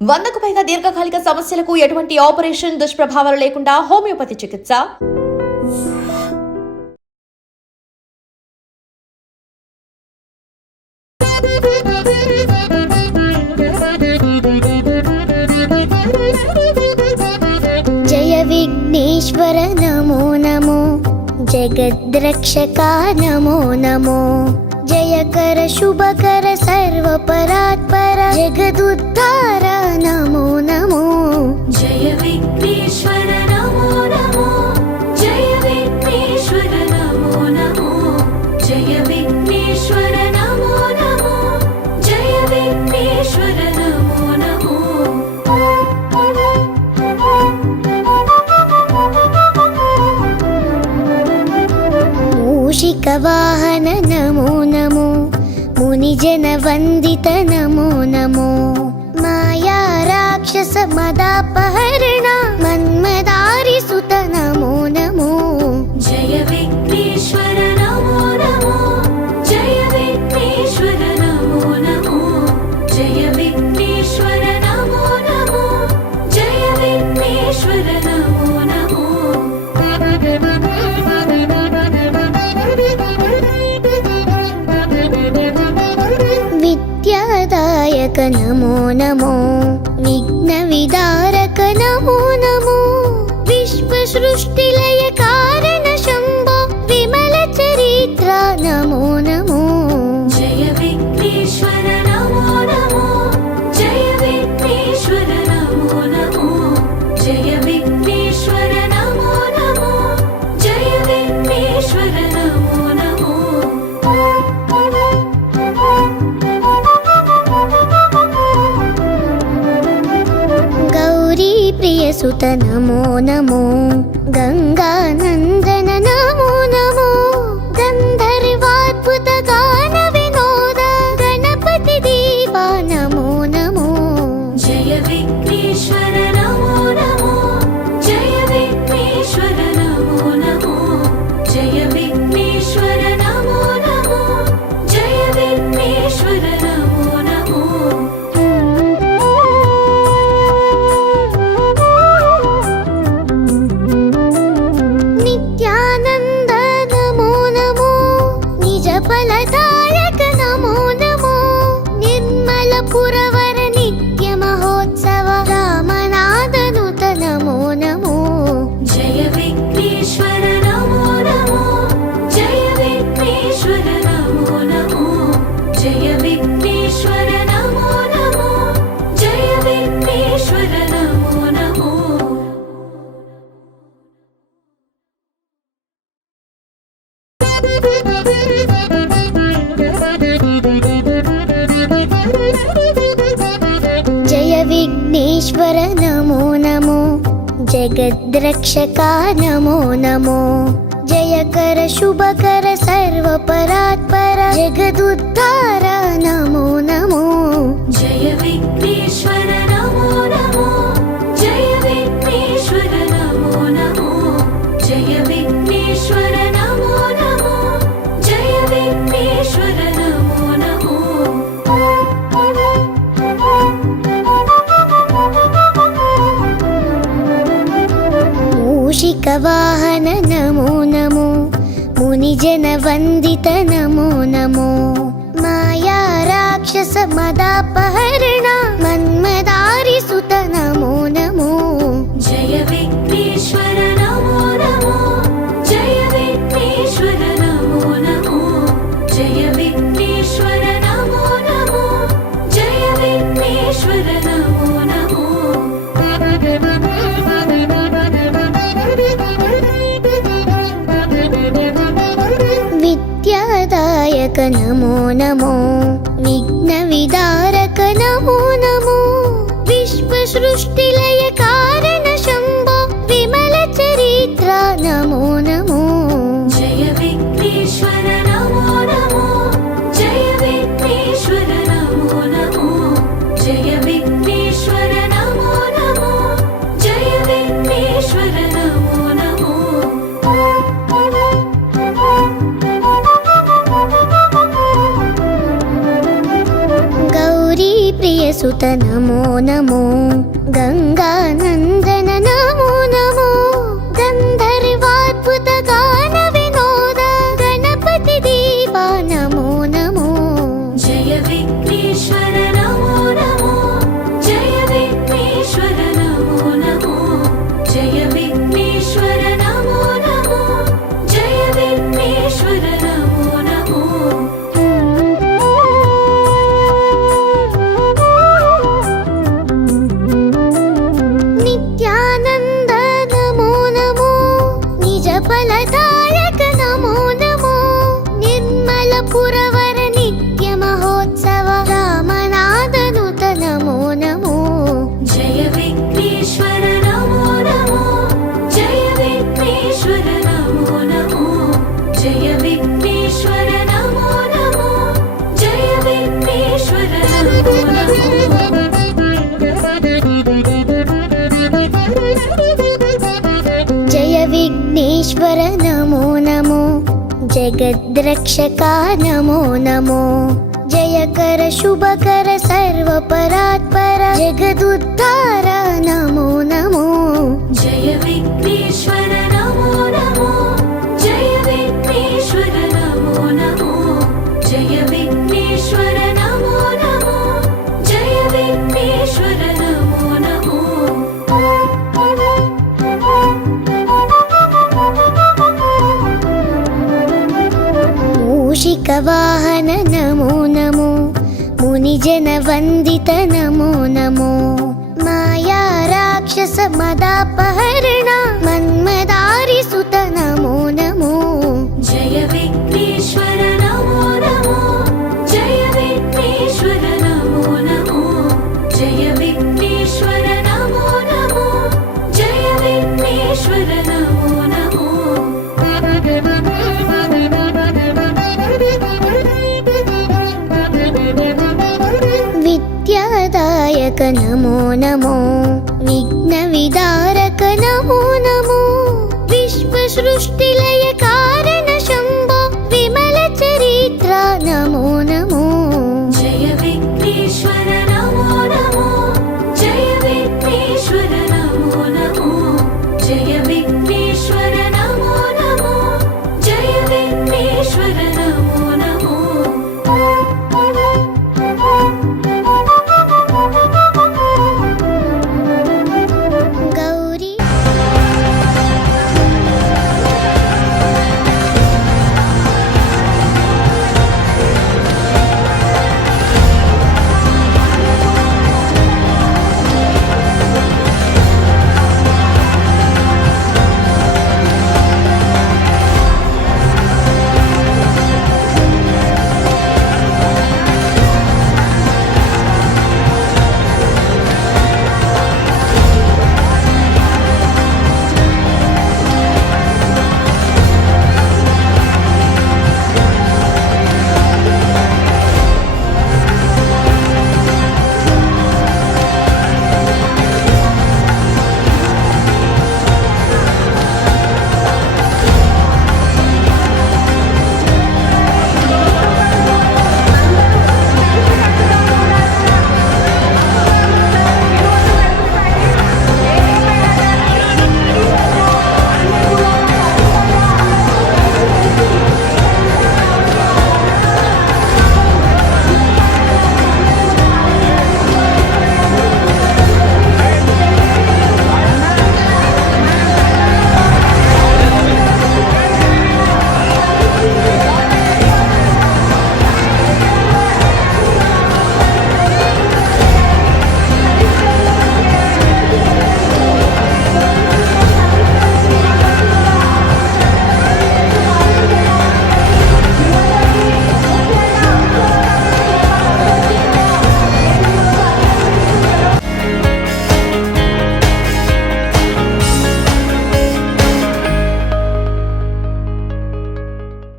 100కు పైగా దీర్ఘకాలిక సమస్యలకు ఎటువంటి ఆపరేషన్ దుష్ప్రభావాలు లేకుండా హోమియోపతి చికిత్స. జయ విఘ్నేశ్వర నమో నమో, జగద్రక్షక నమో నమో, జయకర శుభకర సర్వపరాత్పర జగదుద్ధార నమో నమో. జయ విఘ్నేశ్వర నమో నమో, జయ విఘ్నేశ్వర నమో నమో, జయ విఘ్నేశ్వర నమో నమో, జయ విఘ్నేశ్వర నమో నమో. మూషిక వాహన నమో నమో, మునిజన వందిత నమో నమో, మాయా రాక్షస మదాపహరణ మన్మదారి సుత నమో నమో. జయ విఘ్నేశ్వర నమో నమో, జయ విఘ్నేశ్వర నమో నమో, జయ విఘ్నేశ్వర నమో నమో, జయ విఘ్నేశ్వర నమో నమో. విద్యాదాయక నమో నమో, విఘ్న విదారక నమో నమో, విశ్వ సృష్టిలయ కారణ శంభో విమల చరిత్ర నమో నమో. జయ విఘ్నేశ్వర నమో నమో, జయ విఘ్నేశ్వర నమో నమో, జయ విఘ్నేశ్వర నమో నమో, జయ విఘ్నేశ్వర నమో నమో. గౌరీ ప్రియ సుత నమో నమో, గంగానందన నమో నమో, గంధర్వాద్భుత గాన వినోద గణపతి దీపా నమో నమో. జయ విఘ్నేశ్వర నమో నమో, జయ విఘ్నేశ్వర నమో నమో, జయ విఘ్నేశ్వర నమో నమో, జయ విఘ్నేశ్వర నమో నమో. నిత్యానంద నమో నమో, నిజ ఫలదాయక నమో నమో, నిర్మల పురవర నిత్య మహోత్సవ రామనాథనుత నమో నమో. జయ విఘ్నేశ్వర నమో నమో, జయ విఘ్నేశ్వర నమో నమో, జయ విఘ్నేశ్వర నమో నమో, జయ విఘ్నేశ్వర నమో నమో. జయ విఘ్నేశ్వర నమో నమో, జగద్రక్షక నమో నమో, జయకర శుభకర సర్వపరాత్పర జగదుద్ధార నమో నమో. జయ విఘ్నేశ్వర నమో నమో, జయ విఘ్నేశ్వర నమో నమో, జయ విఘ్నేశ్వర నమో నమో, జయ విఘ్నేశ్వర నమో నమో. మూషిక వాహన నమో నమో, మునిజన వందిత నమో నమో, మాయా రాక్షస మదాపహరణ మన్మదారి సుత నమో నమో. జయ విఘ్నేశ్వర నమో నమో, జయ విఘ్నేశ్వర నమో నమో, జయ విఘ్నేశ్వర నమో నమో, జయ విఘ్నేశ్వర నమో నమో. విద్యాదాయక నమో నమో, విఘ్న విదారక నమో నమో, విశ్వ సృష్టిలయ కారణ శంభో విమల చరిత్ర నమో నమో. జయ విఘ్నేశ్వర నమో నమో, జయ విఘ్నేశ్వర నమో నమో, జయ విఘ్నేశ్వర నమో నమో, జయ విఘ్నేశ్వర నమో నమో. గౌరీ ప్రియ సుత सुत नमो नमो गंगानंदन नमो नमो गंधर्वाद्भुत गान विनोद गणपति दीपा नमो नमो जय विघ्नेश्वर नमो नमो जय विघ्नेश्वर नमो नमो जय विघ्नेश्वर नमो नमो जय विघ्नेश्वर नमो नमो नित्यानंद नमो नमो निज फलदायक नमो नमो निर्मल पुरवर नित्य महोत्सव रामनादनुत नमो नमो जय विघ्नेश्वर नमो नमो जय विघ्नेश्वर नमो नमो जय विघ्नेश्वर नमो नमो जय विघ्नेश्वर नमो नमो जय विघ्नेश्वर नमो नमो जगद्रक्षका नमो नमो जय कर शुभकर सर्वपरात्पर जगदुद्धार नमो नमो जय विघ्नेश्वर नमो नमो जय विघ्नेश्वर नमो नमो जय विघ्नेश्वर नमो नमो जय विघ्नेश्वर नमो नमो मूषिकवाहन नमो नमो मुनिजन वन्दित नमो नमो माया राक्षस मदापहरण मन्मदारि सुत नमो नमो जय विघ्नेश्वर नमो नमो जय विघ्नेश्वर नमो नमो जय विघ्नेश्वर नमो नमो जय विघ्नेश्वर नमो नमो विद्यादायक नमो नमो विघ्नविदारक नमो नमो विश्वसृष्टिलय कारण शम्भो विमल चरित्र नमो